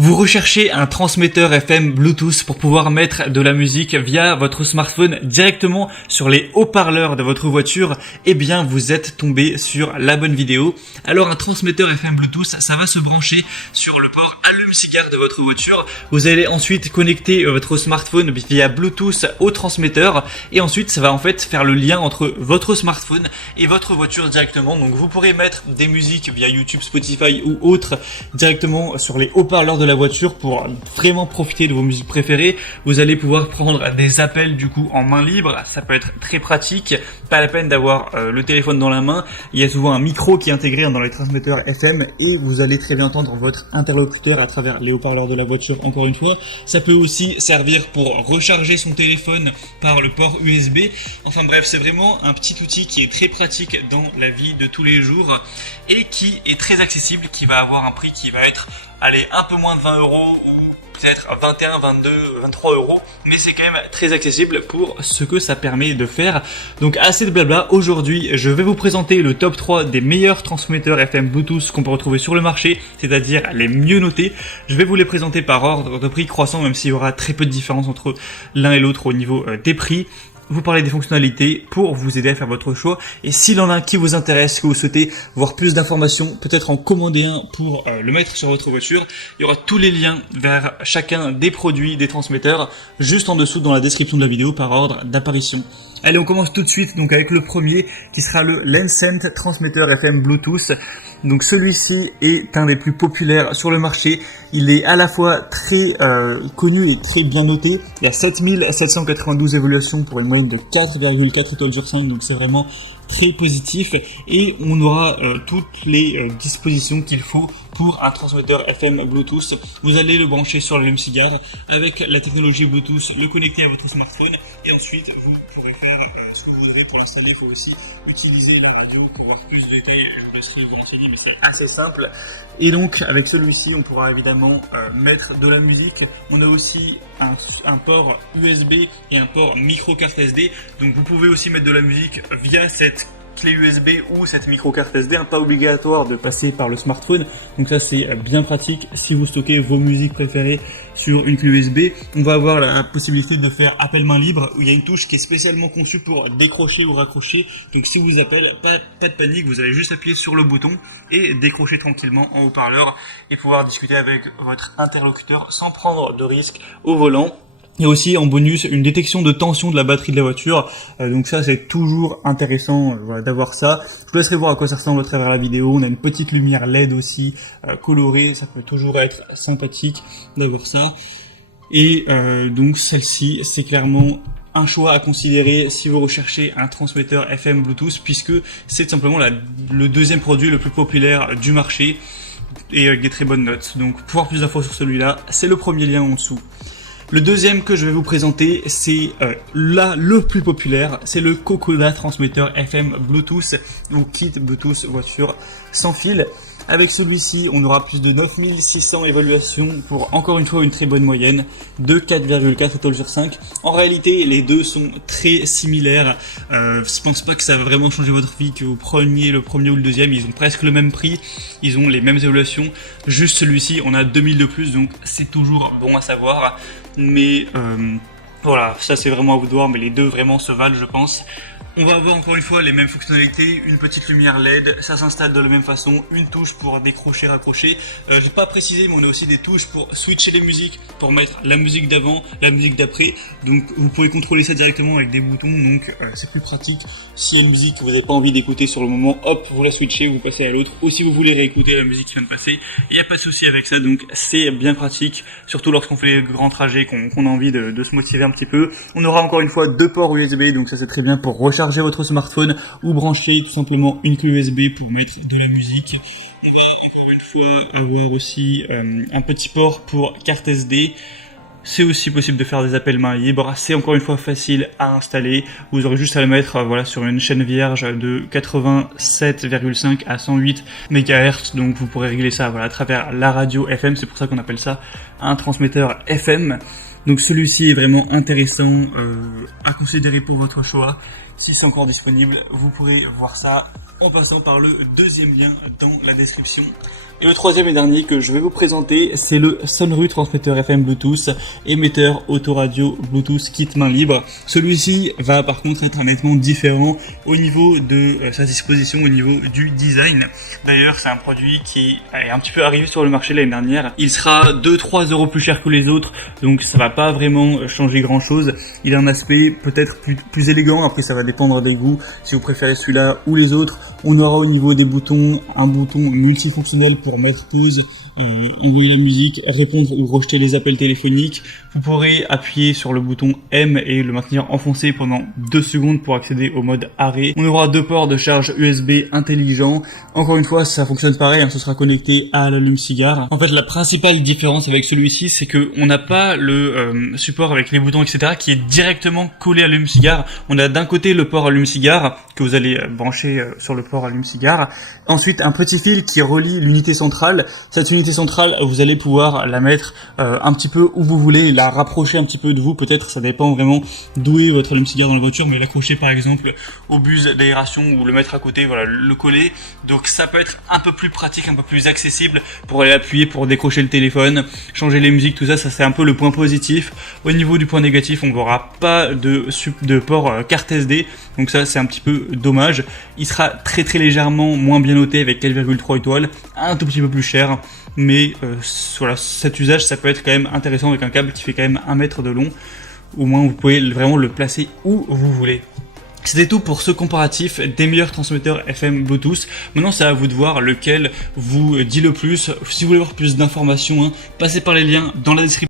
Vous recherchez un transmetteur FM Bluetooth pour pouvoir mettre de la musique via votre smartphone directement sur les haut-parleurs de votre voiture? Eh bien, vous êtes tombé sur la bonne vidéo. Alors, un transmetteur FM Bluetooth, ça va se brancher sur le port allume-cigare de votre voiture. Vous allez ensuite connecter votre smartphone via Bluetooth au transmetteur et ensuite, ça va en fait faire le lien entre votre smartphone et votre voiture directement. Donc, vous pourrez mettre des musiques via YouTube, Spotify ou autres directement sur les haut-parleurs de la voiture pour vraiment profiter de vos musiques préférées. Vous allez pouvoir prendre des appels du coup en main libre, ça peut être très pratique, pas la peine d'avoir le téléphone dans la main. Il y a souvent un micro qui est intégré dans les transmetteurs FM et vous allez très bien entendre votre interlocuteur à travers les haut-parleurs de la voiture. Encore une fois, ça peut aussi servir pour recharger son téléphone par le port USB. Enfin bref, c'est vraiment un petit outil qui est très pratique dans la vie de tous les jours et qui est très accessible, qui va avoir un prix qui va être un peu moins de 20 € ou peut-être 21, 22, 23 €, mais c'est quand même très accessible pour ce que ça permet de faire. Donc assez de blabla, aujourd'hui je vais vous présenter le top 3 des meilleurs transmetteurs FM Bluetooth qu'on peut retrouver sur le marché, c'est-à-dire les mieux notés. Je vais vous les présenter par ordre de prix croissant, même s'il y aura très peu de différence entre l'un et l'autre au niveau des prix. Vous parlez des fonctionnalités pour vous aider à faire votre choix. Et s'il en a un qui vous intéresse, que vous souhaitez voir plus d'informations, peut-être en commander un pour le mettre sur votre voiture, il y aura tous les liens vers chacun des produits, des transmetteurs, juste en dessous dans la description de la vidéo par ordre d'apparition. Allez, on commence tout de suite donc avec le premier qui sera le Lencent transmetteur FM Bluetooth. Donc celui-ci est un des plus populaires sur le marché. Il est à la fois très connu et très bien noté. Il y a 7792 évaluations pour une moyenne de 4,4 étoiles sur 5, donc c'est vraiment très positif. Et on aura toutes les dispositions qu'il faut pour un transmetteur FM Bluetooth. Vous allez le brancher sur l'allume-cigare avec la technologie Bluetooth, le connecter à votre smartphone et ensuite vous pourrez faire ce que vous voudrez. Pour l'installer, il faut aussi utiliser la radio. Pour voir plus de détails, je vous laisserai vous renseigner, mais c'est assez simple. Et donc avec celui-ci, on pourra évidemment mettre de la musique. On a aussi un port USB et un port micro carte SD. Donc vous pouvez aussi mettre de la musique via cette clé USB ou cette micro carte SD, pas obligatoire de passer par le smartphone. Donc ça c'est bien pratique si vous stockez vos musiques préférées sur une clé USB. On va avoir la possibilité de faire appel main libre où il y a une touche qui est spécialement conçue pour décrocher ou raccrocher. Donc si vous appelez, pas de panique, vous allez juste appuyer sur le bouton et décrocher tranquillement en haut-parleur et pouvoir discuter avec votre interlocuteur sans prendre de risque au volant. Il y a aussi en bonus une détection de tension de la batterie de la voiture, donc ça c'est toujours intéressant d'avoir ça. Je vous laisserai voir à quoi ça ressemble à travers la vidéo. On a une petite lumière LED aussi colorée, ça peut toujours être sympathique d'avoir ça. Et donc celle-ci c'est clairement un choix à considérer si vous recherchez un transmetteur FM Bluetooth, puisque c'est tout simplement le deuxième produit le plus populaire du marché et avec des très bonnes notes. Donc pour avoir plus d'infos sur celui-là, c'est le premier lien en dessous. Le deuxième que je vais vous présenter, c'est le plus populaire, c'est le Kokoda transmetteur FM Bluetooth ou kit Bluetooth voiture sans fil. Avec celui-ci, on aura plus de 9600 évaluations pour encore une fois une très bonne moyenne de 4,4 étoiles sur 5. En réalité, les deux sont très similaires. Je pense pas que ça va vraiment changer votre vie que vous preniez le premier ou le deuxième. Ils ont presque le même prix, ils ont les mêmes évaluations. Juste celui-ci, on a 2000 de plus, donc c'est toujours bon à savoir. Mais voilà, ça c'est vraiment à vous de voir, mais les deux vraiment se valent, je pense. On va avoir encore une fois les mêmes fonctionnalités, une petite lumière LED, ça s'installe de la même façon, une touche pour décrocher, raccrocher. J'ai pas précisé, mais on a aussi des touches pour switcher les musiques, pour mettre la musique d'avant, la musique d'après. Donc vous pouvez contrôler ça directement avec des boutons, donc c'est plus pratique. S'il y a une musique que vous n'avez pas envie d'écouter sur le moment, hop, vous la switchez, vous passez à l'autre. Ou si vous voulez réécouter la musique qui vient de passer, il n'y a pas de souci avec ça, donc c'est bien pratique, surtout lorsqu'on fait les grands trajets, qu'on a envie de se motiver un petit peu. On aura encore une fois deux ports USB, donc ça c'est très bien pour recharger votre smartphone ou brancher tout simplement une clé USB pour mettre de la musique. On va encore une fois avoir aussi un petit port pour carte SD. C'est aussi possible de faire des appels main libre. C'est encore une fois facile à installer. Vous aurez juste à le mettre sur une chaîne vierge de 87,5 à 108 MHz. Donc vous pourrez régler ça à travers la radio FM. C'est pour ça qu'on appelle ça un transmetteur FM. Donc celui-ci est vraiment intéressant à considérer pour votre choix. Si c'est encore disponible, vous pourrez voir ça en passant par le deuxième lien dans la description. Et le troisième et dernier que je vais vous présenter, c'est le Sonru transmetteur FM Bluetooth, émetteur autoradio Bluetooth kit main libre. Celui-ci va par contre être nettement différent au niveau de sa disposition, au niveau du design. D'ailleurs, c'est un produit qui est un petit peu arrivé sur le marché l'année dernière. Il sera 2-3 € plus cher que les autres, donc ça va pas vraiment changer grand chose. Il a un aspect peut-être plus élégant, après ça va dépendre des goûts, si vous préférez celui-là ou les autres. On aura au niveau des boutons un bouton multifonctionnel pour mettre pause, envoyer la musique, répondre ou rejeter les appels téléphoniques. Vous pourrez appuyer sur le bouton M et le maintenir enfoncé pendant 2 secondes pour accéder au mode arrêt. On aura 2 ports de charge USB intelligents. Encore une fois, ça fonctionne pareil, ce sera connecté à l'allume-cigare. En fait, la principale différence avec celui-ci, c'est que on n'a pas le support avec les boutons, etc., qui est directement collé à l'allume-cigare. On a d'un côté le port allume-cigare que vous allez brancher sur le port allume-cigare. Ensuite, un petit fil qui relie l'unité centrale. Cette unité centrale, vous allez pouvoir la mettre un petit peu où vous voulez, la rapprocher un petit peu de vous, peut-être, ça dépend vraiment d'où est votre allume-cigare dans la voiture, mais l'accrocher par exemple au bus d'aération ou le mettre à côté, voilà, le coller. Donc ça peut être un peu plus pratique, un peu plus accessible pour aller appuyer, pour décrocher le téléphone, changer les musiques, tout ça, ça c'est un peu le point positif. Au niveau du point négatif, on n'aura pas de port carte SD, donc ça c'est un petit peu dommage. Il sera très légèrement moins bien noté avec 4,3 étoiles, un tout petit peu plus cher, mais voilà, cet usage ça peut être quand même intéressant avec un câble qui fait quand même 1 mètre de long. Au moins vous pouvez vraiment le placer où vous voulez. C'était tout pour ce comparatif des meilleurs transmetteurs FM Bluetooth. Maintenant, c'est à vous de voir lequel vous dit le plus. Si vous voulez avoir plus d'informations, passez par les liens dans la description.